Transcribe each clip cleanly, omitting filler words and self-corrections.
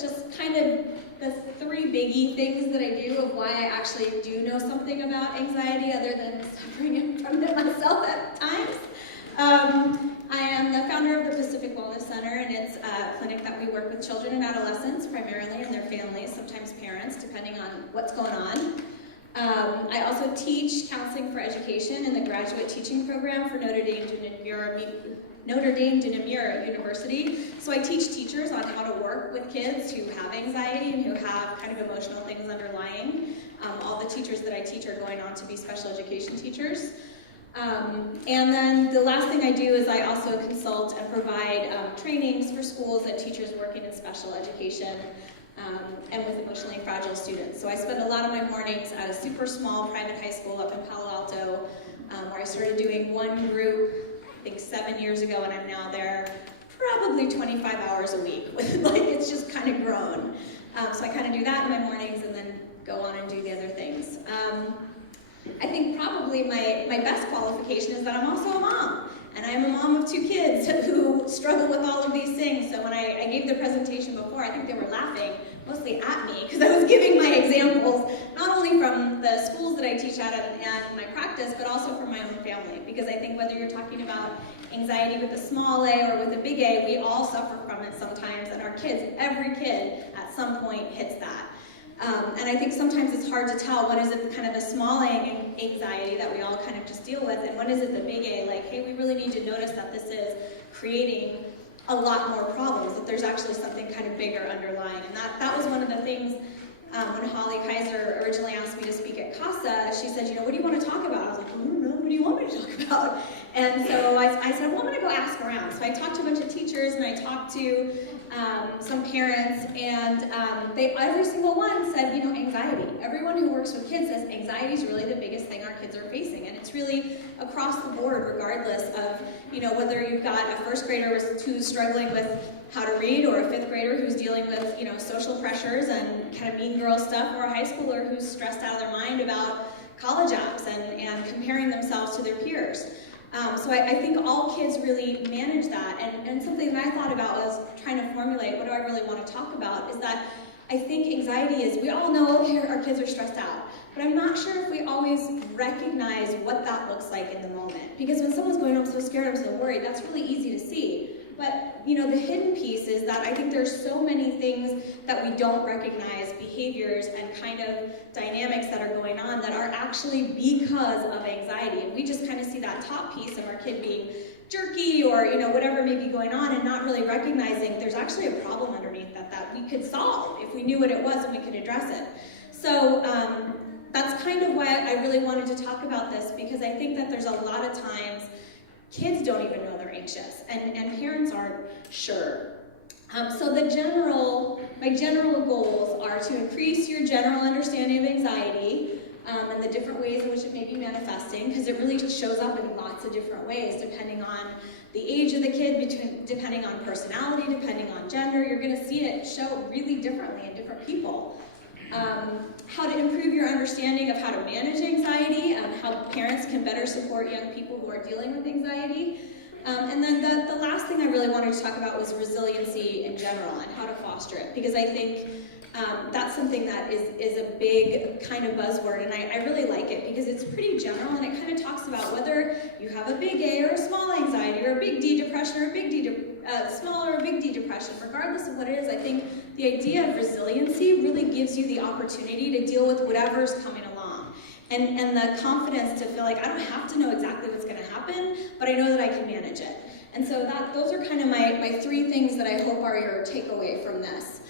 just kind of the three biggie things that I do of why I actually do know something about anxiety other than suffering from it myself at times. I am the founder of the Pacific Wellness Center, and it's a clinic that we work with children and adolescents primarily and their families, sometimes parents, depending on what's going on. I also teach counseling for education in the graduate teaching program for Notre Dame de Namur University. So I teach teachers on how to work with kids who have anxiety and who have kind of emotional things underlying. All the teachers that I teach are going on to be special education teachers. And then the last thing I do is I also consult and provide trainings for schools and teachers working in special education and with emotionally fragile students. So I spend a lot of my mornings at a super small private high school up in Palo Alto, where I started doing one group, I think 7 years ago, and I'm now there probably 25 hours a week. Like, it's just kind of grown. So I kind of do that in my mornings and then go on and do the other things. I think probably my best qualification is that I'm also a mom. And I'm a mom of 2 kids who struggle with all of these things. So when I gave the presentation before, I think they were laughing mostly at me because I was giving my examples, not only from the schools that I teach at and my practice, but also from my own family. Because I think whether you're talking about anxiety with a small a or with a big A, we all suffer from it sometimes. And our kids, every kid at some point hits that. And I think sometimes it's hard to tell what is it kind of the small A anxiety that we all kind of just deal with, and what is it the big A, like, hey, we really need to notice that this is creating a lot more problems, that there's actually something kind of bigger underlying. And that was one of the things when Holly Kaiser originally asked me to speak at CASA. She said, what do you want to talk about? I was like, I don't know, what do you want me to talk about? And so I said, well, I'm going to go ask around. So I talked to a bunch of teachers, and I talked to some parents, and every single one said, anxiety. Everyone who works with kids says anxiety is really the biggest thing our kids are facing, and it's really across the board, regardless of, whether you've got a first grader who's struggling with how to read, or a 5th grader who's dealing with, social pressures and kind of mean girl stuff, or a high schooler who's stressed out of their mind about college apps and comparing themselves to their peers. So I think all kids really manage that, and something that I thought about was trying to formulate what do I really want to talk about is that I think anxiety is, we all know, okay, our kids are stressed out, but I'm not sure if we always recognize what that looks like in the moment. Because when someone's going, I'm so scared, I'm so worried, that's really easy to see. But, the hidden piece is that I think there's so many things that we don't recognize, behaviors and kind of dynamics that are going on that are actually because of anxiety. And we just kind of see that top piece of our kid being jerky or, whatever may be going on, and not really recognizing there's actually a problem underneath that we could solve if we knew what it was and we could address it. So that's kind of why I really wanted to talk about this, because I think that there's a lot of times kids don't even know they're anxious, and parents aren't sure. So my general goals are to increase your general understanding of anxiety and the different ways in which it may be manifesting, because it really shows up in lots of different ways, depending on the age of the kid, depending on personality, depending on gender. You're going to see it show really differently in different people. How to improve your understanding of how to manage anxiety, how parents can better support young people who are dealing with anxiety. And then the last thing I really wanted to talk about was resiliency in general and how to foster it, because I think that's something that is a big kind of buzzword, and I really like it because it's pretty general, and it kind of talks about whether you have a big A or a small anxiety or a big D depression or a big small or a big D depression. Regardless of what it is, I think the idea of resiliency really gives you the opportunity to deal with whatever's coming along, and the confidence to feel like I don't have to know exactly what's going to happen, but I know that I can manage it. And so those are kind of my 3 things that I hope are your takeaway from this.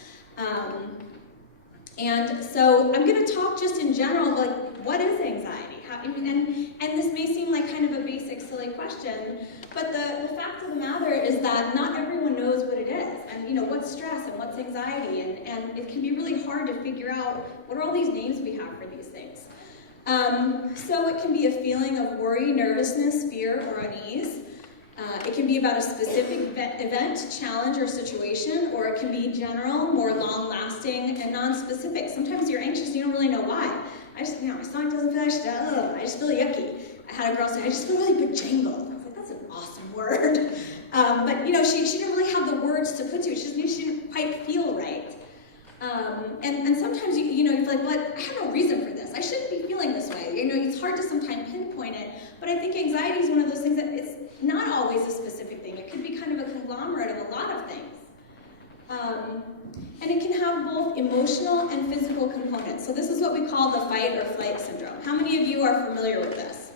And so I'm going to talk just in general, like, what is anxiety? And this may seem like kind of a basic, silly question, but the fact of the matter is that not everyone knows what it is, and what's stress and what's anxiety, and it can be really hard to figure out what are all these names we have for these things. So it can be a feeling of worry, nervousness, fear, or unease. It can be about a specific event, challenge, or situation, or it can be general, more long-lasting, and non-specific. Sometimes you're anxious and you don't really know why. My stomach doesn't feel like I just feel yucky. I had a girl say, I just feel really bejangled. I was like, that's an awesome word. But she didn't really have the words to put to it. She didn't quite feel right. like, well, I have no reason for this. I shouldn't be feeling this way. You know, it's hard to sometimes pinpoint it, but I think anxiety is one of those things that it's not always a specific thing. It could be kind of a conglomerate of a lot of things. And it can have both emotional and physical components. So this is what we call the fight or flight syndrome. How many of you are familiar with this?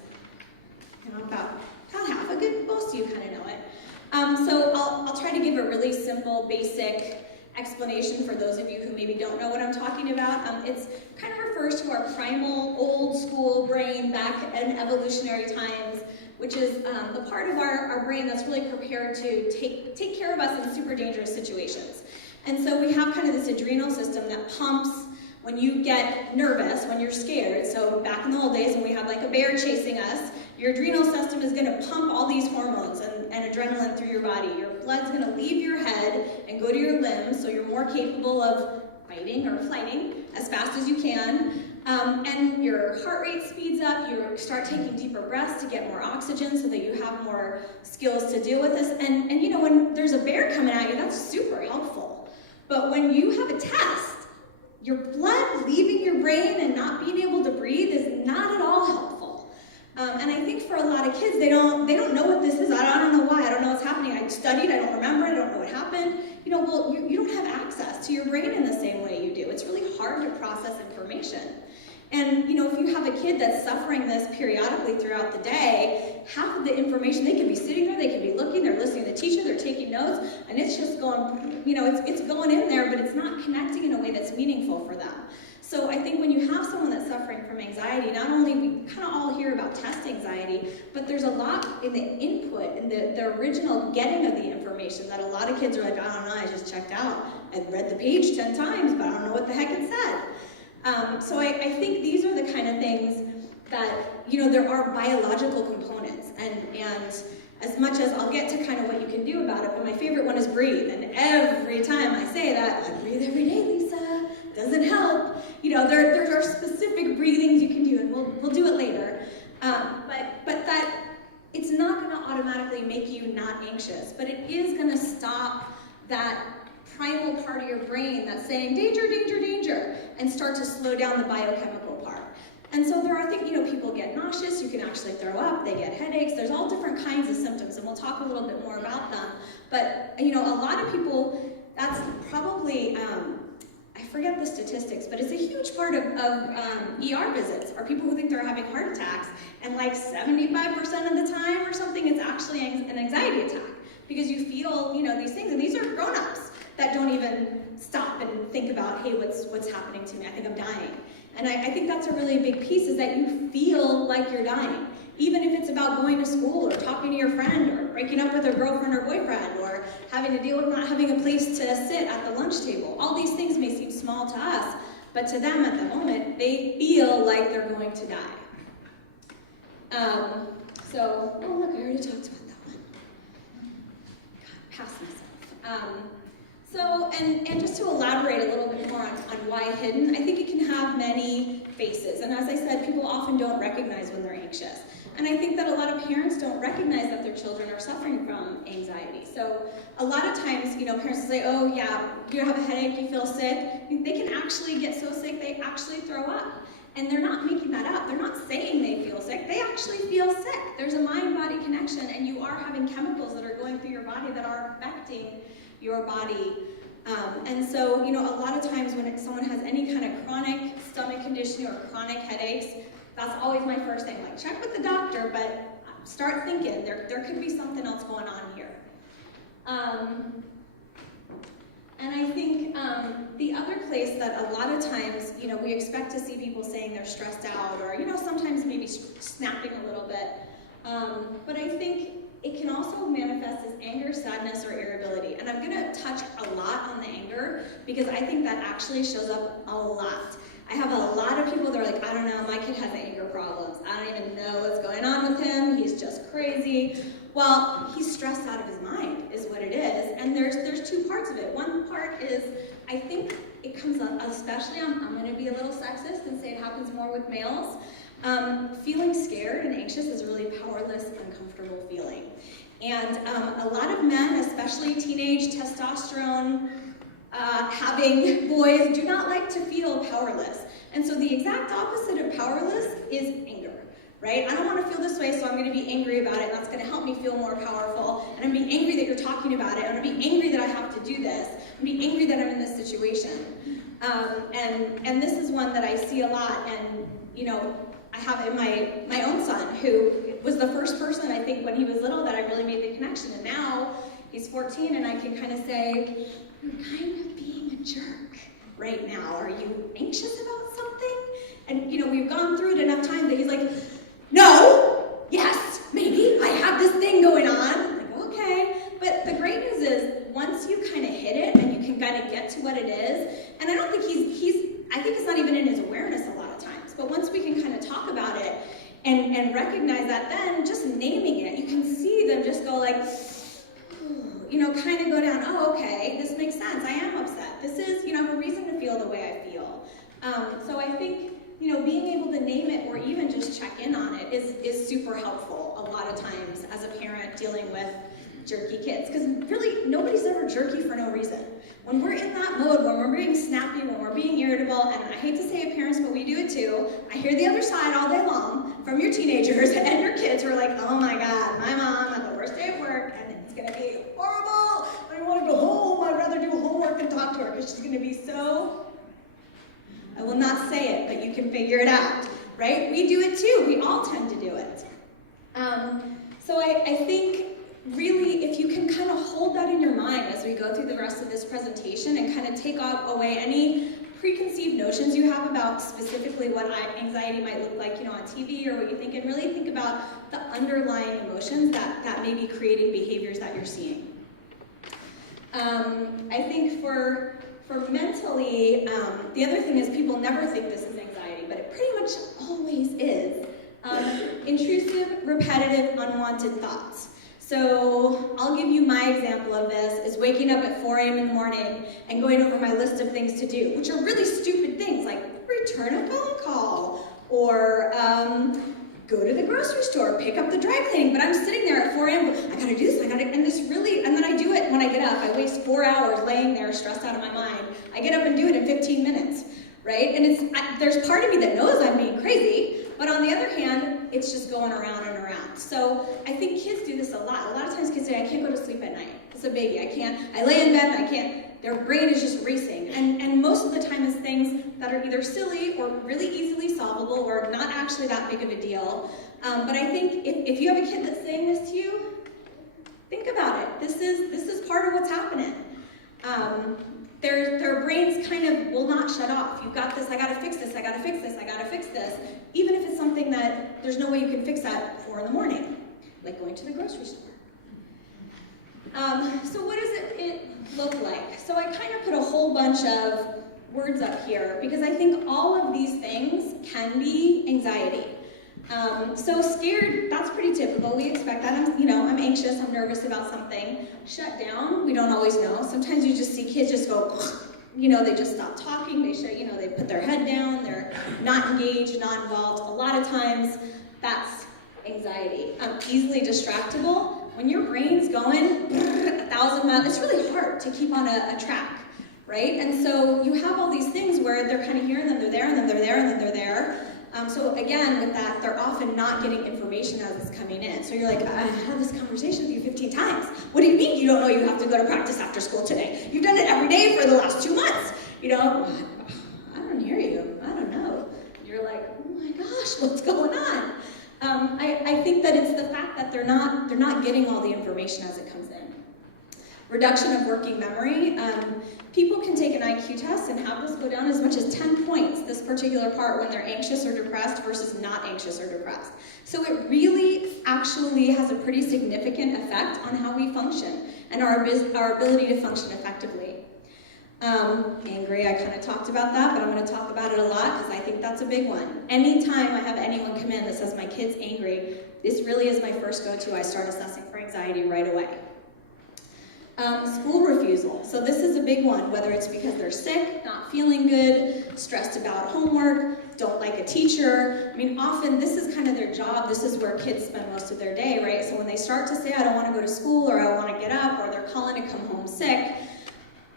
You know, about half, most of you kind of know it. So I'll try to give a really simple, basic explanation for those of you who maybe don't know what I'm talking about. It's kind of refers to our primal, old school brain back in evolutionary times, which is the part of our brain that's really prepared to take care of us in super dangerous situations. And so we have kind of this adrenal system that pumps when you get nervous, when you're scared. So back in the old days when we had like a bear chasing us, your adrenal system is going to pump all these hormones and adrenaline through your body. Your blood's going to leave your head and go to your limbs, so you're more capable of fighting or flighting as fast as you can. And your heart rate speeds up, you start taking deeper breaths to get more oxygen so that you have more skills to deal with this. And you know, when there's a bear coming at you, that's super helpful. But when you have a test, your blood leaving your brain and not being able to breathe is not at all helpful. And I think for a lot of kids, they don't know what this is. I don't know why. I don't know what's happening. I studied. I don't remember. I don't know what happened. You know, well, you don't have access to your brain in the same way you do. It's really hard to process information. And, you know, if you have a kid that's suffering this periodically throughout the day, half of the information, they could be sitting there, they could be looking, they're listening to the teacher, they're taking notes, and it's just going, you know, it's going in there, but it's not connecting in a way that's meaningful for them. So I think when you have someone that's suffering from anxiety, not only we kind of all hear about test anxiety, but there's a lot in the input, in the original getting of the information that a lot of kids are like, I don't know, I just checked out. I read the page 10 times, but I don't know what the heck it said. So I think these are the kind of things that, you know, there are biological components, and as much as I'll get to kind of what you can do about it, but my favorite one is breathe, and every time I say that, I breathe every day, Lisa, doesn't help. You know, there are specific breathings you can do, and we'll do it later, but that it's not going to automatically make you not anxious, but it is going to stop that primal part of your brain that's saying danger, danger, danger, and start to slow down the biochemical part. And so there are things, you know, people get nauseous, you can actually throw up, they get headaches, there's all different kinds of symptoms, and we'll talk a little bit more about them. But, you know, a lot of people, that's probably, I forget the statistics, but it's a huge part of ER visits are people who think they're having heart attacks, and like 75% of the time or something, it's actually an anxiety attack, because you feel, you know, these things, and these are grown-ups that don't even stop and think about, hey, what's happening to me? I think I'm dying. And I think that's a really big piece, is that you feel like you're dying. Even if it's about going to school or talking to your friend or breaking up with a girlfriend or boyfriend or having to deal with not having a place to sit at the lunch table. All these things may seem small to us, but to them at the moment, they feel like they're going to die. Oh look, I already talked about that one. God, past myself. And just to elaborate a little bit more on why hidden, I think it can have many faces. And as I said, people often don't recognize when they're anxious. And I think that a lot of parents don't recognize that their children are suffering from anxiety. So a lot of times, you know, parents will say, oh yeah, you have a headache, you feel sick. They can actually get so sick, they actually throw up. And they're not making that up. They're not saying they feel sick. They actually feel sick. There's a mind-body connection, and you are having chemicals that are going through your body that are affecting your body. And so, you know, a lot of times when someone has any kind of chronic stomach condition or chronic headaches, that's always my first thing. Like, check with the doctor, but start thinking there could be something else going on here. And I think the other place that a lot of times, you know, we expect to see people saying they're stressed out, or, you know, sometimes maybe snapping a little bit. But I think it can also manifest as anger, sadness, or irritability. And I'm gonna touch a lot on the anger, because I think that actually shows up a lot. I have a lot of people that are like, I don't know, my kid has anger problems. I don't even know what's going on with him. He's just crazy. Well, he's stressed out of his mind, is what it is. And there's two parts of it. One part is, I think it comes up, especially, I'm gonna be a little sexist and say it happens more with males. Feeling scared and anxious is a really powerless, uncomfortable feeling. And a lot of men, especially teenage testosterone having boys do not like to feel powerless. And so the exact opposite of powerless is anger, right? I don't want to feel this way, so I'm going to be angry about it. That's going to help me feel more powerful. And I'm going to be angry that you're talking about it. I'm going to be angry that I have to do this. I'm going to be angry that I'm in this situation. And this is one that I see a lot. And, you know, I have in my own son, who was the first person, I think, when he was little that I really made the connection. And now he's 14, and I can kind of say, you're kind of being a jerk right now. Are you anxious about something? And, you know, we've gone through it enough time that he's like, no, yes, maybe, I have this thing going on. I'm like, okay. But the great news is, once you kind of hit it and you can kind of get to what it is, and I don't think I think it's not even in his awareness a lot of times, but once we can kind of talk about it and recognize that, then just naming it, you can see them just go like, you know, kind of go down, oh, okay, this makes sense, I am upset. This is, you know, I have a reason to feel the way I feel. So I think, you know, being able to name it or even just check in on it is super helpful a lot of times as a parent dealing with jerky kids. Because really, nobody's ever jerky for no reason. When we're in that mode, when we're being snappy, when we're being irritable, and I hate to say it, parents, but we do it too, I hear the other side all day long from your teenagers and your kids who are like, oh my God, my mom had the worst day at work, and it's going to be horrible. I want to go home. I'd rather do homework than talk to her because she's going to be so... I will not say it, but you can figure it out, right? We do it too. We all tend to do it. So I think really if you can kind of hold that in your mind as we go through the rest of this presentation and kind of take away any preconceived notions you have about specifically what anxiety might look like, you know, on TV or what you think, and really think about the underlying emotions that may be creating behaviors that you're seeing. I think for mentally, the other thing is people never think this is anxiety, but it pretty much always is. Intrusive, repetitive, unwanted thoughts. So I'll give you my example of this, is waking up at 4 a.m. in the morning and going over my list of things to do, which are really stupid things, like return a phone call, or go to the grocery store, pick up the dry cleaning, but I'm sitting there at 4 a.m., I gotta do this, and then I do it when I get up. I waste 4 hours laying there stressed out of my mind. I get up and do it in 15 minutes, right? And there's part of me that knows I'm being crazy, but on the other hand, it's just going around and around. So I think kids do this a lot. A lot of times kids say, I can't go to sleep at night. It's a biggie. I lay in bed and I can't. Their brain is just racing. And most of the time it's things that are either silly or really easily solvable or not actually that big of a deal. But I think if you have a kid that's saying this to you, think about it. This is part of what's happening. Their brains kind of will not shut off. You've got this, I gotta fix this, I gotta fix this, I gotta fix this. Even if it's something that there's no way you can fix at 4 in the morning, like going to the grocery store. So what does it look like? So I kind of put a whole bunch of words up here because I think all of these things can be anxiety. So scared, that's pretty typical. We expect that. I'm anxious, I'm nervous about something. Shut down, we don't always know. Sometimes you just see kids just go, they just stop talking, they put their head down, they're not engaged, not involved. A lot of times, that's anxiety. Easily distractible. When your brain's going 1,000 miles, it's really hard to keep on a track, right? And so you have all these things where they're kind of here, and then they're there, and then they're there, and then they're there. So again, with that, they're often not getting information as it's coming in. So you're like, I had this conversation with you 15 times. What do you mean you don't know you have to go to practice after school today? You've done it every day for the last 2 months. I don't hear you. I don't know. You're like, oh my gosh, what's going on? I think that it's the fact that they're not getting all the information as it comes in. Reduction of working memory. People can take an IQ test and have this go down as much as 10 points, this particular part, when they're anxious or depressed versus not anxious or depressed. So it really actually has a pretty significant effect on how we function and our ability to function effectively. Angry, I kind of talked about that, but I'm going to talk about it a lot because I think that's a big one. Anytime I have anyone come in that says my kid's angry, this really is my first go-to. I start assessing for anxiety right away. School refusal. So this is a big one, whether it's because they're sick, not feeling good, stressed about homework, don't like a teacher. Often this is kind of their job. This is where kids spend most of their day, right? So when they start to say, I don't want to go to school, or I want to get up, or they're calling to come home sick,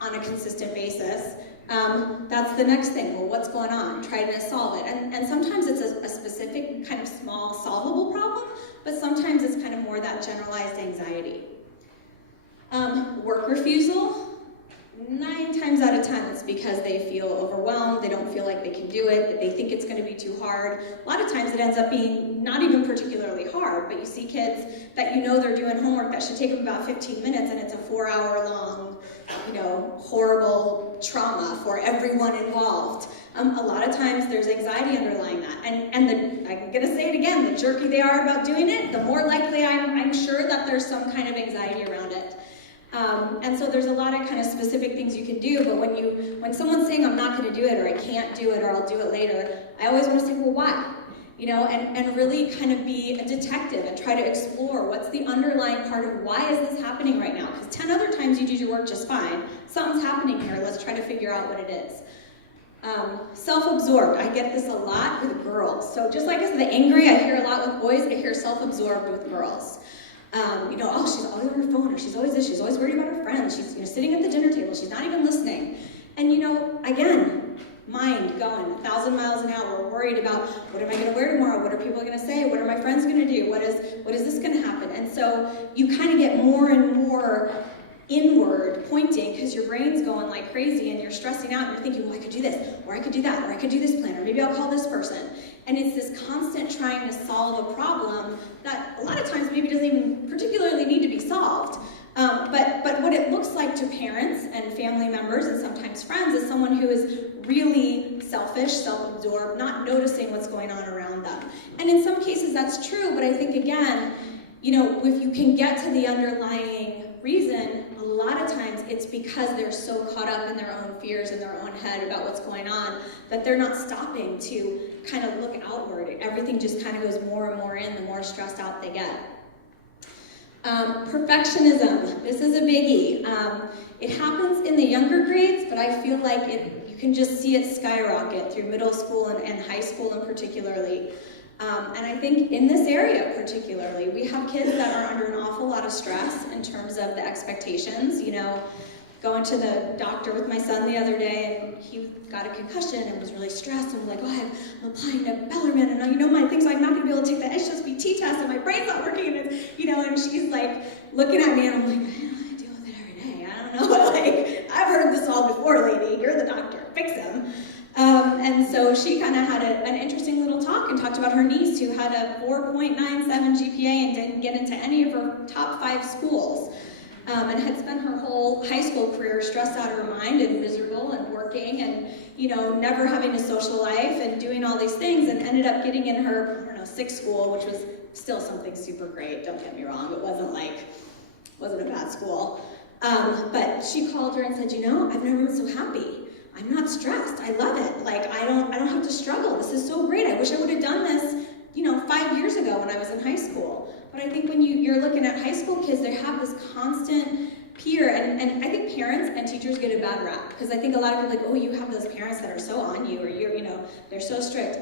on a consistent basis, that's the next thing. Well, what's going on? Try to solve it. And sometimes it's a specific kind of small solvable problem, but sometimes it's kind of more that generalized anxiety. Work refusal, 9 times out of 10 it's because they feel overwhelmed, they don't feel like they can do it, they think it's going to be too hard. A lot of times it ends up being not even particularly hard, but you see kids that you know they're doing homework that should take them about 15 minutes and it's a 4-hour-long, horrible trauma for everyone involved. A lot of times there's anxiety underlying that. And I'm going to say it again, the jerky they are about doing it, the more likely I'm sure that there's some kind of anxiety around it. And so there's a lot of kind of specific things you can do, but when someone's saying I'm not going to do it, or I can't do it, or I'll do it later, I always want to say, well, why? And really kind of be a detective and try to explore what's the underlying part of why is this happening right now? Because 10 other times you do your work just fine. Something's happening here. Let's try to figure out what it is. Self-absorbed. I get this a lot with girls. So just like the angry I hear a lot with boys, I hear self-absorbed with girls. She's always on her phone, or she's always this, she's always worried about her friends, she's sitting at the dinner table, she's not even listening. And again, mind going 1,000 miles an hour, worried about what am I going to wear tomorrow, what are people going to say, what are my friends going to do, what is this going to happen? And so you kind of get more and more inward pointing because your brain's going like crazy and you're stressing out and you're thinking, well, I could do this, or I could do that, or I could do this plan, or maybe I'll call this person. And it's this constant trying to solve a problem that a lot of times maybe doesn't even particularly need to be solved. But what it looks like to parents and family members and sometimes friends is someone who is really selfish, self-absorbed, not noticing what's going on around them. And in some cases that's true, but I think again, if you can get to the underlying reason, a lot of times it's because they're so caught up in their own fears in their own head about what's going on that they're not stopping to kind of look outward. Everything just kind of goes more and more in the more stressed out they get. Perfectionism. This is a biggie. It happens in the younger grades, but I feel like you can just see it skyrocket through middle school and high school in particularly. And I think in this area particularly, we have kids that are under an awful lot of stress in terms of the expectations. Going to the doctor with my son the other day, and he got a concussion and was really stressed, and was like, I'm applying to Bellarmine, and my things, I'm not going to be able to take the HSBT test, and my brain's not working, and she's like looking at me, and I'm like, I deal with it every day, I don't know, I've heard this all before, lady, you're the doctor, fix him. And so she kind of had an interesting little talk and talked about her niece who had a 4.97 GPA and didn't get into any of her top 5 schools. And had spent her whole high school career stressed out of her mind and miserable and working and, never having a social life and doing all these things, and ended up getting in her, 6th school, which was still something super great, don't get me wrong, it wasn't a bad school. But she called her and said, I've never been so happy. I'm not stressed, I love it. I don't have to struggle, this is so great. I wish I would have done this, 5 years ago when I was in high school. But I think when you're looking at high school kids, they have this constant peer, and I think parents and teachers get a bad rap, because I think a lot of people are like, oh, you have those parents that are so on you, or they're so strict.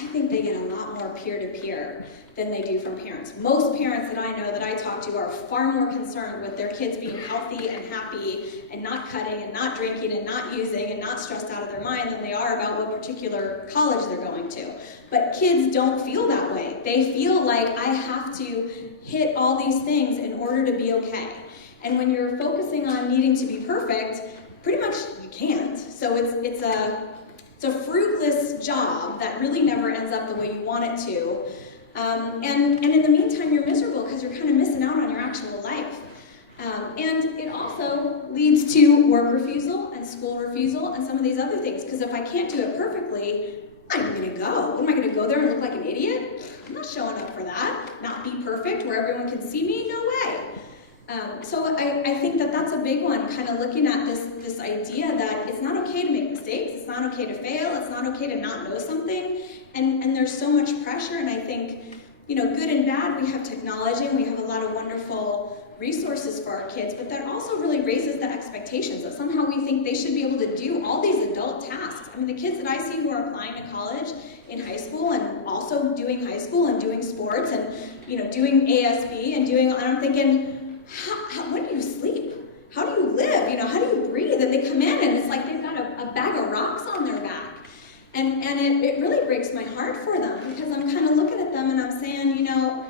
I think they get a lot more peer-to-peer than they do from parents. Most parents that I know that I talk to are far more concerned with their kids being healthy and happy and not cutting and not drinking and not using and not stressed out of their mind than they are about what particular college they're going to. But kids don't feel that way. They feel like I have to hit all these things in order to be okay. And when you're focusing on needing to be perfect, pretty much you can't. So it's a fruitless job that really never ends up the way you want it to. And in the meantime, you're miserable because you're kind of missing out on your actual life. And it also leads to work refusal and school refusal and some of these other things. Because if I can't do it perfectly, I'm going to go. What am I going to go there and look like an idiot? I'm not showing up for that. Not be perfect where everyone can see me? No way. So I think that's a big one, kind of looking at this idea that it's not okay to make mistakes, it's not okay to fail, it's not okay to not know something, and there's so much pressure, and I think, good and bad, we have technology, and we have a lot of wonderful resources for our kids, but that also really raises the expectations that somehow we think they should be able to do all these adult tasks. I mean, the kids that I see who are applying to college in high school and also doing high school and doing sports and, doing ASB and I'm thinking, when do you sleep? How do you live? How do you breathe? And they rocks on their back. And it really breaks my heart for them, because I'm kind of looking at them and I'm saying, you know,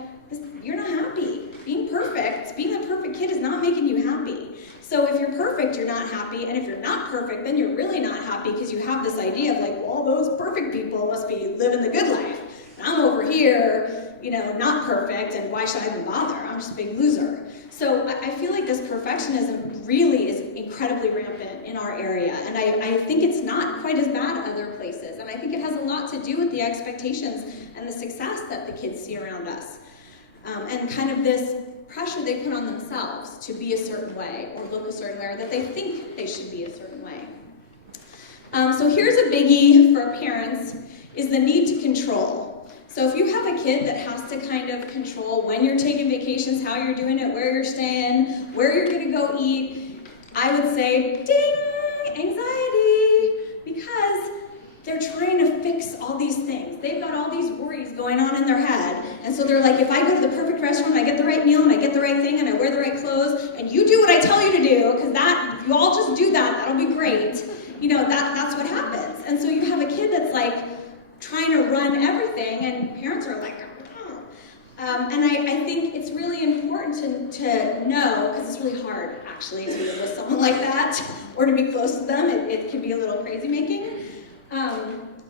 you're not happy. Being perfect, being a perfect kid is not making you happy. So if you're perfect, you're not happy, and if you're not perfect, then you're really not happy, because you have this idea of like, well, those perfect people must be living the good life. And I'm over here, you know, not perfect, and why should I even bother? I'm just a big loser. So I feel like this perfectionism really is incredibly rampant in our area, and I think it's not quite as bad other places, and I think it has a lot to do with the expectations and the success that the kids see around us. And kind of this pressure they put on themselves to be a certain way or look a certain way, or that they think they should be a certain way. So here's a biggie for parents, is the need to control. So if you have a kid that has to kind of control when you're taking vacations, how you're doing it, where you're staying, where you're gonna go eat, I would say, ding, anxiety, because they're trying to fix all these things. They've got all these worries going on in their head. And so they're like, if I go to the perfect restaurant, and I get the right meal, and I get the right thing, and I wear the right clothes, and you do what I tell you to do, because if you all just do that, that'll be great. You know, that's what happens. And so you have a kid that's like trying to run everything, and parents are like, oh. And I think it's really important to know, because it's really hard, actually, to live with someone like that, or to be close to them. It can be a little crazy making.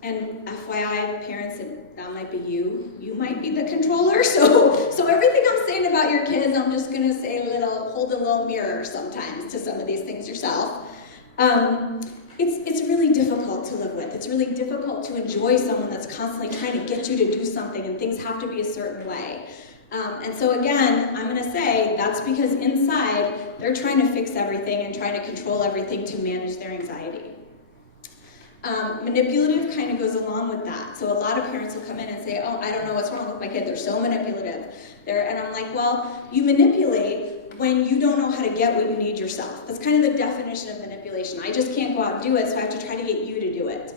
And FYI, parents, that might be you. You might be the controller. So everything I'm saying about your kids, I'm just gonna say hold a little mirror sometimes to some of these things yourself. It's really difficult to live with. It's really difficult to enjoy someone that's constantly trying to get you to do something, and things have to be a certain way. And so again, I'm gonna say that's because inside, they're trying to fix everything and trying to control everything to manage their anxiety. Manipulative kind of goes along with that. So a lot of parents will come in and say, oh, I don't know what's wrong with my kid, they're so manipulative. And I'm like, well, you manipulate when you don't know how to get what you need yourself. That's kind of the definition of manipulation. I just can't go out and do it, so I have to try to get you to do it.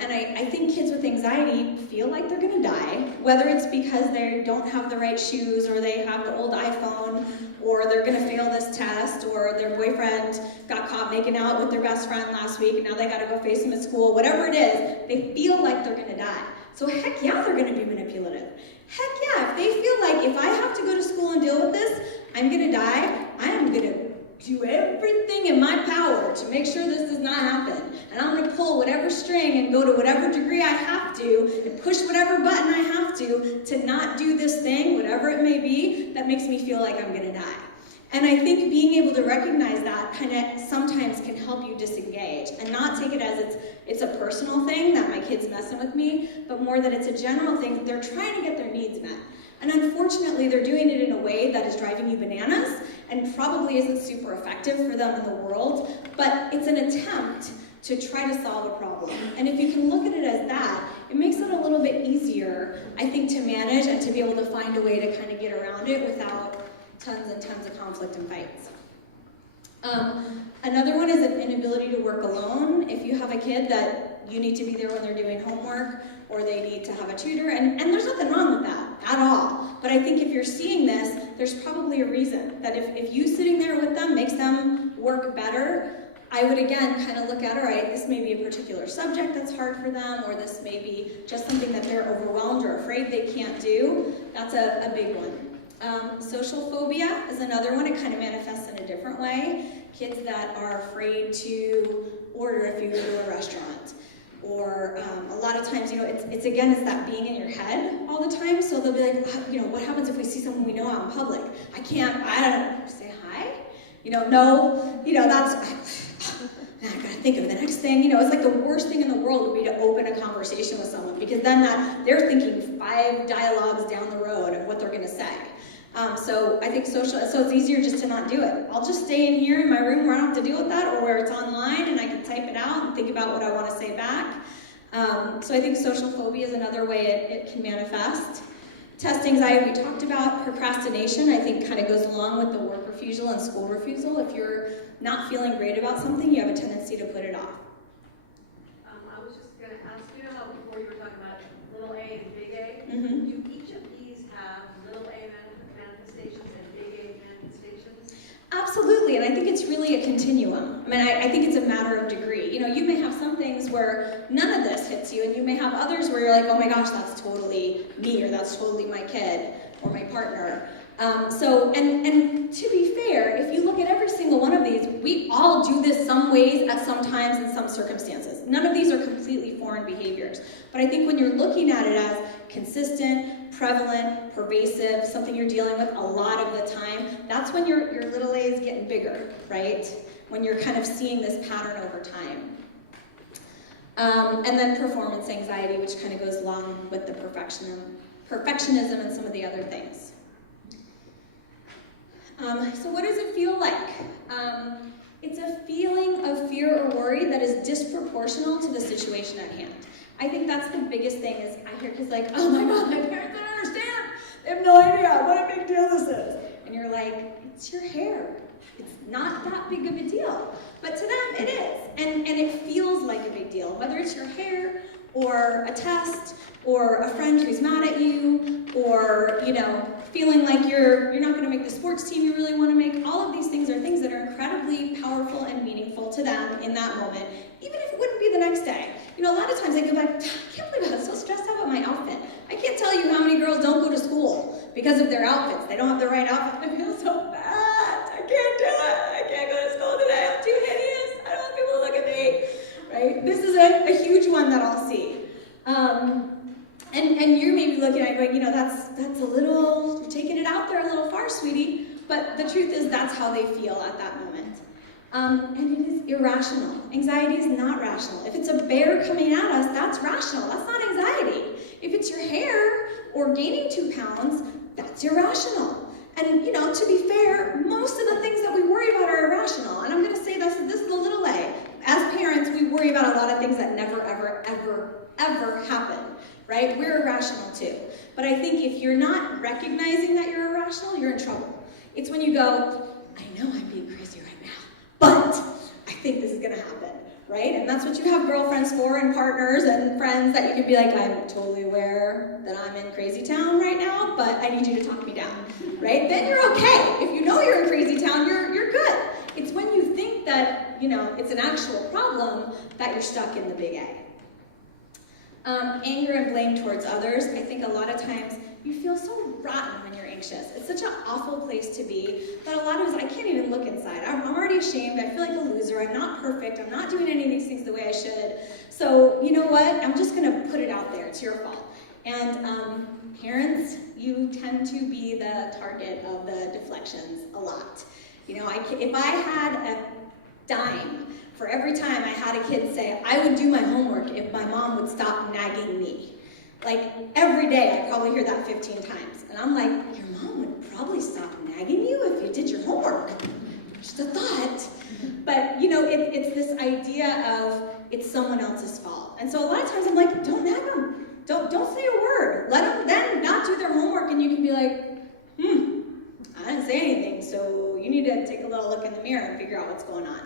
And I think kids with anxiety feel like they're gonna die, whether it's because they don't have the right shoes, or they have the old iPhone, or they're gonna fail this test, or their boyfriend got caught making out with their best friend last week, and now they gotta go face him at school, whatever it is, they feel like they're gonna die. So heck yeah, they're gonna be manipulative. Heck yeah, if they feel like if I have to go to school and deal with this, I'm gonna die, I am gonna do everything in my power to make sure this does not happen. And I'm gonna pull whatever string and go to whatever degree I have to, and push whatever button I have to not do this thing, whatever it may be, that makes me feel like I'm gonna die. And I think being able to recognize that kind of sometimes can help you disengage and not take it as it's a personal thing that my kid's messing with me, but more that it's a general thing that they're trying to get their needs met. And unfortunately, they're doing it in a way that is driving you bananas and probably isn't super effective for them in the world, but it's an attempt to try to solve a problem. And if you can look at it as that, it makes it a little bit easier, I think, to manage and to be able to find a way to kind of get around it without tons and tons of conflict and fights. Another one is an inability to work alone. If you have a kid that you need to be there when they're doing homework, or they need to have a tutor, and there's nothing wrong with that at all. But I think if you're seeing this, there's probably a reason that if you sitting there with them makes them work better, I would again kind of look at, all right, this may be a particular subject that's hard for them, or this may be just something that they're overwhelmed or afraid they can't do. That's a big one. Social phobia is another one. It kind of manifests in a different way. Kids that are afraid to order if you go to a restaurant. Or a lot of times, it's that being in your head all the time. So they'll be like, what happens if we see someone we know out in public? I don't say hi. That's, I gotta think of the next thing. It's like the worst thing in the world would be to open a conversation with someone, because then they're thinking 5 dialogues down the road of what they're gonna say. So I think so it's easier just to not do it. I'll just stay in here in my room where I don't have to deal with that, or where it's online and I can type it out and think about what I want to say back. So I think social phobia is another way it can manifest. Test anxiety we talked about. Procrastination, I think, kind of goes along with the work refusal and school refusal. If you're not feeling great about something, you have a tendency to put it off. I was just going to ask you how before you were talking about little a and big A. Mm-hmm. Do each of these have little a manifestations and big A manifestations? Absolutely, and I think it's really really a continuum. I mean, I think it's a matter of degree. You know, you may have some things where none of this hits you, and you may have others where you're like, oh my gosh, that's totally me, or that's totally my kid, or my partner. And to be fair, if you look at every single one of these, we all do this some ways at some times in some circumstances. None of these are completely foreign behaviors. But I think when you're looking at it as consistent, prevalent, pervasive, something you're dealing with a lot of the time, that's when your little a is getting bigger, right? When you're kind of seeing this pattern over time. And then performance anxiety, which kind of goes along with the perfectionism and some of the other things. So what does it feel like? It's a feeling of fear or worry that is disproportional to the situation at hand. I think that's the biggest thing is I hear kids like, oh my God, my parents don't understand. They have no idea what a big deal this is. And you're like, it's your hair. It's not that big of a deal. But to them, it is. And it feels like a big deal, whether it's your hair or a test or a friend who's mad at you or, you know, feeling like you're not going to make the sports team you really want to make. All of these things are things that are incredibly powerful and meaningful to them in that moment, even if it wouldn't be the next day. You know, a lot of times I go back, I can't believe I was so stressed out about my outfit. I can't tell you how many girls don't go to school because of their outfits. They don't have the right outfit. I feel so bad. I can't do it. I can't go to school today. I'm too hideous. I don't want people to look at me. Right? This is a huge one that I'll see. And you're maybe looking at it going, you know, that's a little, you're taking it out there a little far, sweetie. But the truth is that's how they feel at that moment. And it is irrational. Anxiety is not rational. If it's a bear coming at us, that's rational. That's not anxiety. If it's your hair or gaining 2 pounds, that's irrational. And, you know, to be fair, most of the things that we worry about are irrational. And I'm going to say this is the little a. As parents, we worry about a lot of things that never, ever, ever, ever happen, right? We're irrational too. But I think if you're not recognizing that you're irrational, you're in trouble. It's when you go, I know I'm being crazy right now, but I think this is going to happen, right? And that's what you have girlfriends for and partners and friends that you can be like, I'm totally aware that I'm in crazy town right now, but I need you to talk me down, right? Then you're okay. If you know you're in crazy town, you're good. It's when you think that, you know, it's an actual problem that you're stuck in the big A. Anger and blame towards others. I think a lot of times you feel so rotten when you're anxious. It's such an awful place to be that a lot of times I can't even look inside. I'm already ashamed. I feel like a loser. I'm not perfect. I'm not doing any of these things the way I should. So you know what? I'm just going to put it out there. It's your fault. And parents, you tend to be the target of the deflections a lot. You know, if I had a dime for every time I had a kid say, I would do my homework if my mom would stop nagging me. Like, every day I probably hear that 15 times. And I'm like, your mom would probably stop nagging you if you did your homework. Just a thought. But, you know, it's this idea of it's someone else's fault. And so a lot of times I'm like, don't nag them. Don't say a word. Let them then not do their homework and you can be like, I didn't say anything, so you need to take a little look in the mirror and figure out what's going on.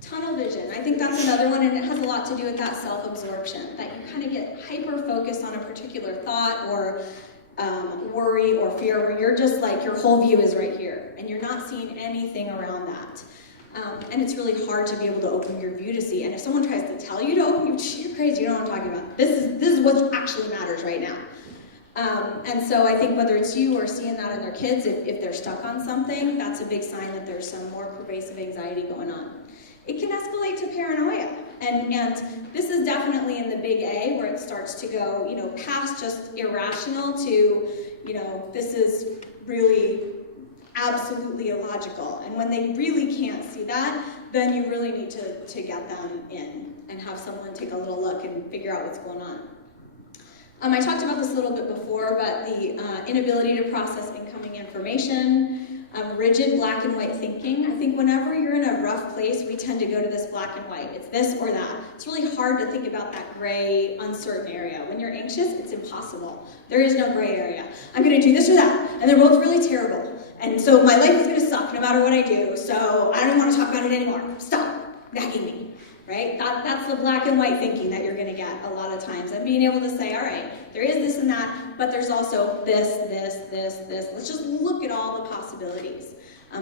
Tunnel vision. I think that's another one, and it has a lot to do with that self-absorption, that you kind of get hyper-focused on a particular thought or worry or fear, where you're just like, your whole view is right here, and you're not seeing anything around that. And it's really hard to be able to open your view to see. And if someone tries to tell you to open, you're crazy, you don't know what I'm talking about. This is what actually matters right now. And so I think whether it's you or seeing that in their kids, if they're stuck on something, that's a big sign that there's some more pervasive anxiety going on. It can escalate to paranoia. And this is definitely in the big A, where it starts to go, you know, past just irrational to, you know, this is really absolutely illogical. And when they really can't see that, then you really need to get them in and have someone take a little look and figure out what's going on. I talked about this a little bit before, but the inability to process incoming information, rigid black and white thinking. I think whenever you're in a rough place, we tend to go to this black and white. It's this or that. It's really hard to think about that gray, uncertain area. When you're anxious, it's impossible. There is no gray area. I'm going to do this or that, and they're both really terrible. And so my life is going to suck no matter what I do, so I don't want to talk about it anymore. Stop nagging me. Right? That's the black and white thinking that you're going to get a lot of times. And being able to say, all right, there is this and that, but there's also this. Let's just look at all the possibilities.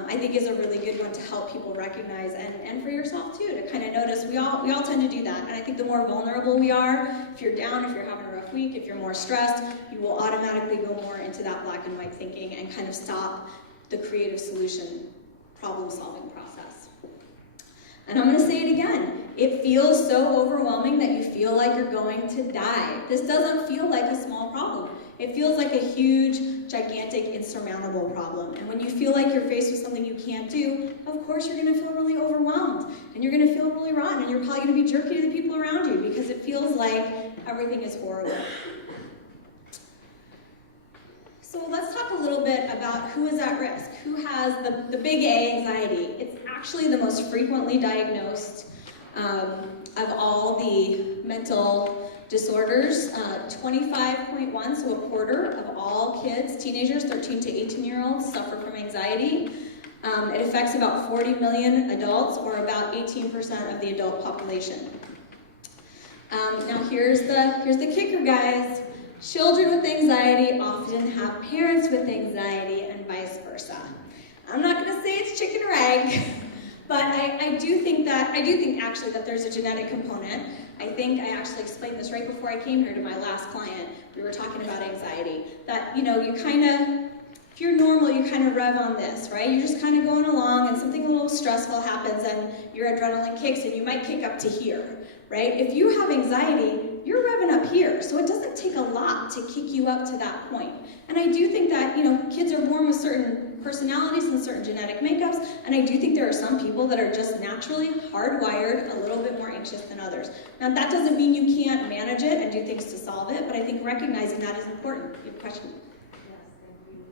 I think is a really good one to help people recognize, and for yourself too, to kind of notice. We all tend to do that, and I think the more vulnerable we are, if you're down, if you're having a rough week, if you're more stressed, you will automatically go more into that black and white thinking and kind of stop the creative solution problem-solving process. And I'm going to say it again. It feels so overwhelming that you feel like you're going to die. This doesn't feel like a small problem. It feels like a huge, gigantic, insurmountable problem. And when you feel like you're faced with something you can't do, of course you're going to feel really overwhelmed. And you're going to feel really rotten. And you're probably going to be jerky to the people around you because it feels like everything is horrible. So let's talk a little bit about who is at risk. Who has the big A, anxiety. It's actually the most frequently diagnosed of all the mental disorders. 25.1, so a quarter of all kids, teenagers, 13 to 18-year-olds, suffer from anxiety. It affects about 40 million adults, or about 18% of the adult population. Now here's the kicker, guys. Children with anxiety often have parents with anxiety, and vice versa. I'm not going to say it's chicken or egg, but I do think actually that there's a genetic component. I think I actually explained this right before I came here to my last client. We were talking about anxiety. That, you kind of, if you're normal, you kind of rev on this, right? You're just kind of going along and something a little stressful happens and your adrenaline kicks and you might kick up to here, right? If you have anxiety, you're revving up here. So it doesn't take a lot to kick you up to that point. And I do think that, kids are born with certain personalities and certain genetic makeups, and I do think there are some people that are just naturally hardwired a little bit more anxious than others. Now that doesn't mean you can't manage it and do things to solve it, but I think recognizing that is important. You have a question? Yes, thank you.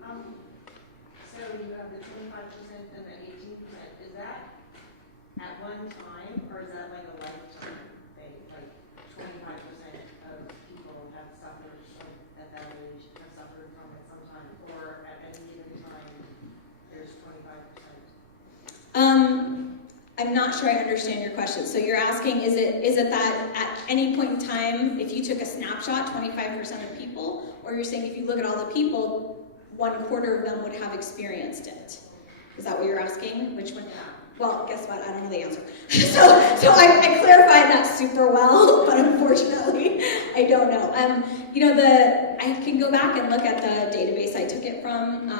So you have the 25% and the 18%. Is that at one time, or is that like a lifetime thing? Like 25% of people have suffered at that age, have suffered from it sometime, or at any given time, there's 25%? I'm not sure I understand your question. So you're asking, is it that at any point in time, if you took a snapshot, 25% of people, or you're saying if you look at all the people, 1/4 of them would have experienced it? Is that what you're asking? Which one? Well, guess what? I don't know the answer. so I clarified that super well, but unfortunately, I don't know. I can go back and look at the database I took it from.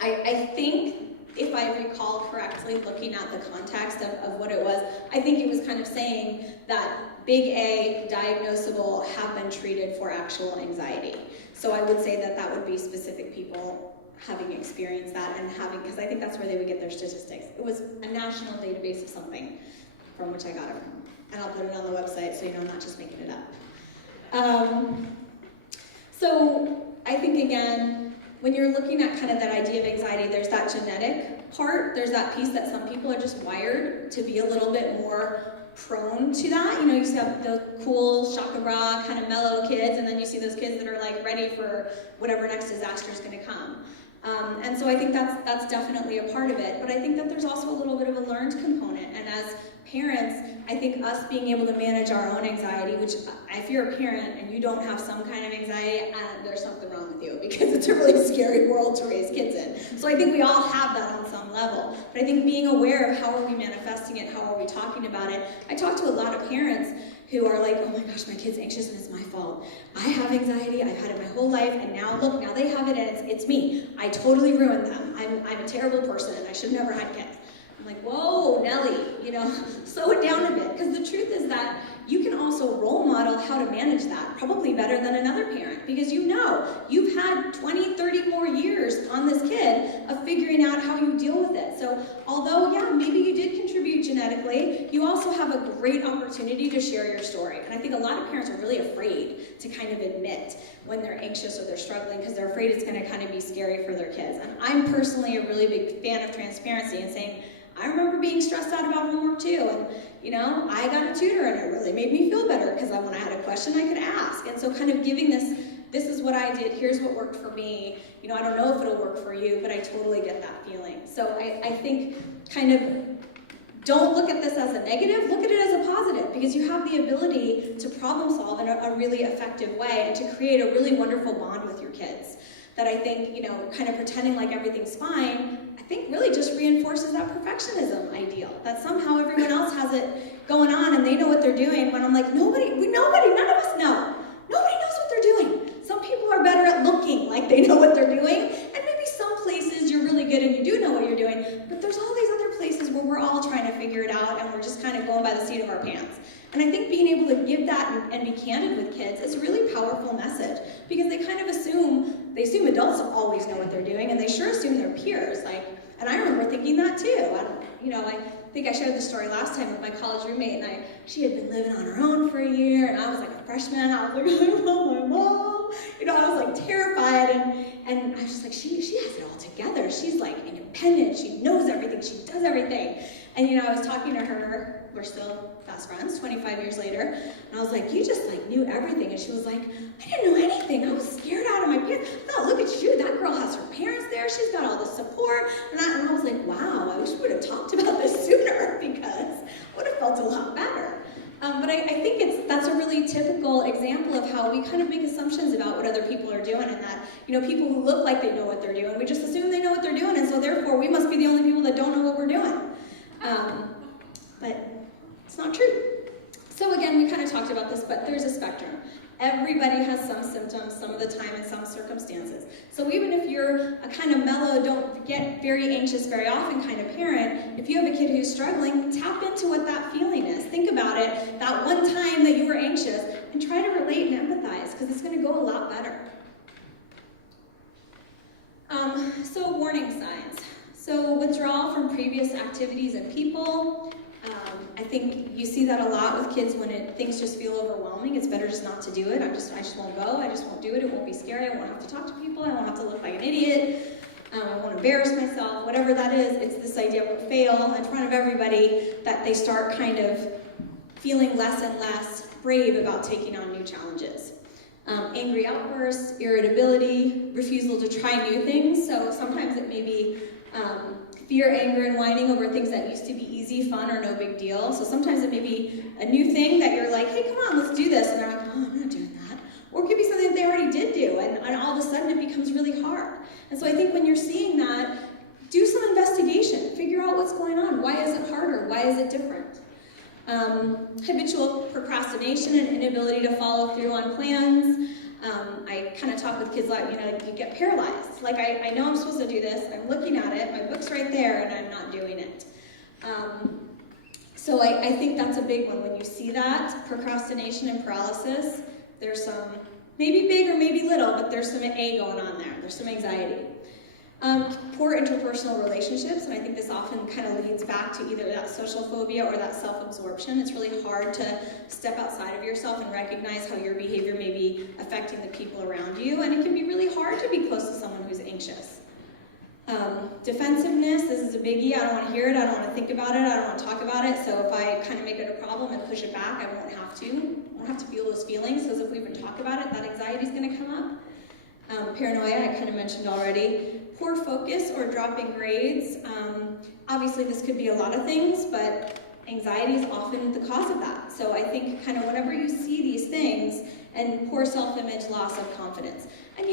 I think, if I recall correctly, looking at the context of what it was, I think it was kind of saying that big A, diagnosable, have been treated for actual anxiety. So I would say that would be specific people having experienced that and because I think that's where they would get their statistics. It was a national database of something from which I got it from. And I'll put it on the website so I'm not just making it up. So I think, again, when you're looking at kind of that idea of anxiety, there's that genetic part. There's that piece that some people are just wired to be a little bit more prone to that. You see have the cool, shaka bra, kind of mellow kids, and then you see those kids that are like ready for whatever next disaster is going to come. And so I think that's definitely a part of it. But I think that there's also a little bit of a learned component. And as parents, I think us being able to manage our own anxiety, which if you're a parent and you don't have some kind of anxiety, there's something wrong with you, because it's a really scary world to raise kids in. So I think we all have that on some level. But I think being aware of how are we manifesting it, how are we talking about it. I talk to a lot of parents who are like, oh my gosh, my kid's anxious and it's my fault. I have anxiety, I've had it my whole life, and now look, now they have it and it's me. I totally ruined them. I'm a terrible person and I should never have kids. I'm like, whoa, Nellie, slow it down a bit. Because the truth is that you can also role model how to manage that, probably better than another parent, because you've had 20, 30 more years on this kid of figuring out how you deal with it. So although, yeah, maybe you did contribute genetically, you also have a great opportunity to share your story. And I think a lot of parents are really afraid to kind of admit when they're anxious or they're struggling, because they're afraid it's going to kind of be scary for their kids. And I'm personally a really big fan of transparency and saying, I remember being stressed out about homework too, and I got a tutor and it really made me feel better, because when I had a question I could ask. And so kind of giving this is what I did, here's what worked for me, I don't know if it'll work for you, but I totally get that feeling. So I think kind of don't look at this as a negative, look at it as a positive, because you have the ability to problem solve in a really effective way and to create a really wonderful bond with your kids. that I think, kind of pretending like everything's fine, I think really just reinforces that perfectionism ideal, that somehow everyone else has it going on and they know what they're doing, when I'm like, none of us know. Nobody knows what they're doing. Some people are better at looking like they know what they're doing, and maybe some places you're really good and you do know what you're doing, but there's all these other places where we're all trying to figure it out and we're just kind of going by the seat of our pants. And I think being able to give that and be candid with kids is a really powerful message, because they kind of assume adults always know what they're doing, and they sure assume their peers. And I remember thinking that too. I think I shared this story last time with my college roommate, and she had been living on her own for a year, and I was like a freshman. I was like, I love my mom. I was like terrified, and I was just like, she has it all together. She's like independent. She knows everything. She does everything. And I was talking to her. We're still fast friends 25 years later, and I was like, you just like knew everything. And she was like, I didn't know anything. I was scared out of my pants. No, look at you. That girl has her parents there. She's got all the support. And I was like, wow, I wish we would have talked about this sooner, because I would have felt a lot better. But I think that's a really typical example of how we kind of make assumptions about what other people are doing, and that, people who look like they know what they're doing, we just assume they know what they're doing, and so therefore we must be the only people that don't know what we're doing. But it's not true. So again, we kind of talked about this, but there's a spectrum. Everybody has some symptoms some of the time in some circumstances. So even if you're a kind of mellow, don't get very anxious very often kind of parent, if you have a kid who's struggling, tap into what that feeling is. Think about it, that one time that you were anxious, and try to relate and empathize, because it's going to go a lot better. So warning signs. So withdrawal from previous activities and people. I think you see that a lot with kids when things just feel overwhelming. It's better just not to do it. I just won't go. I just won't do it. It won't be scary. I won't have to talk to people. I won't have to look like an idiot. I won't embarrass myself. Whatever that is, it's this idea of fail in front of everybody, that they start kind of feeling less and less brave about taking on new challenges. Angry outbursts, irritability, refusal to try new things. So sometimes it may be fear, anger, and whining over things that used to be easy, fun, or no big deal. So sometimes it may be a new thing that you're like, hey, come on, let's do this. And they're like, oh, I'm not doing that. Or it could be something that they already did do, and all of a sudden it becomes really hard. And so I think when you're seeing that, do some investigation. Figure out what's going on. Why is it harder? Why is it different? Habitual procrastination and inability to follow through on plans. I kind of talk with kids like, you get paralyzed. Like, I know I'm supposed to do this, I'm looking at it, my book's right there, and I'm not doing it. So I think that's a big one. When you see that, procrastination and paralysis, there's some, maybe big or maybe little, but there's some A going on there. There's some anxiety. Poor interpersonal relationships, and I think this often kind of leads back to either that social phobia or that self-absorption. It's really hard to step outside of yourself and recognize how your behavior may be affecting the people around you, and it can be really hard to be close to someone who's anxious. Defensiveness, this is a biggie. I don't want to hear it, I don't want to think about it, I don't want to talk about it, so if I kind of make it a problem and push it back, I won't have to feel those feelings, because if we even talk about it, that anxiety is going to come up. Paranoia, I kind of mentioned already. Poor focus or dropping grades. Obviously this could be a lot of things, but anxiety is often the cause of that. So I think kind of whenever you see these things, and poor self-image, loss of confidence. And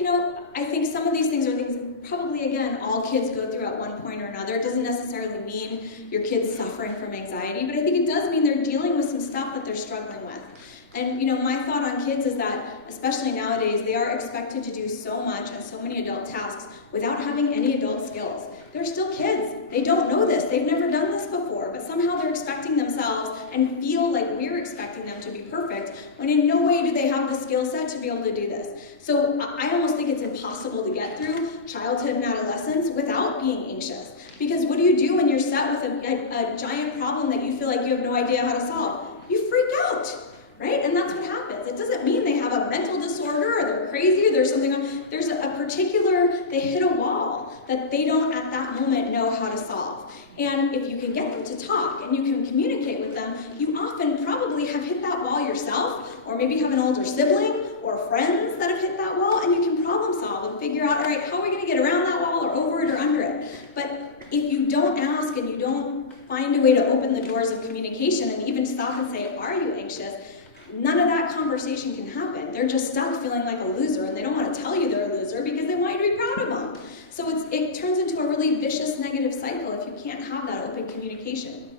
I think some of these things are things probably, again, all kids go through at one point or another. It doesn't necessarily mean your kid's suffering from anxiety, but I think it does mean they're dealing with some stuff that they're struggling with. And my thought on kids is that, especially nowadays, they are expected to do so much and so many adult tasks without having any adult skills. They're still kids. They don't know this. They've never done this before, but somehow they're expecting themselves and feel like we're expecting them to be perfect, when in no way do they have the skill set to be able to do this. So I almost think it's impossible to get through childhood and adolescence without being anxious. Because what do you do when you're set with a giant problem that you feel like you have no idea how to solve? You freak out. Right? And that's what happens. It doesn't mean they have a mental disorder or they're crazy or there's something on. There's a particular, they hit a wall that they don't at that moment know how to solve. And if you can get them to talk and you can communicate with them, you often probably have hit that wall yourself, or maybe have an older sibling or friends that have hit that wall, and you can problem solve and figure out, all right, how are we going to get around that wall or over it or under it? But if you don't ask and you don't find a way to open the doors of communication and even stop and say, are you anxious? none of that conversation can happen. They're just stuck feeling like a loser, and they don't want to tell you they're a loser because they want you to be proud of them. So it turns into a really vicious negative cycle if you can't have that open communication.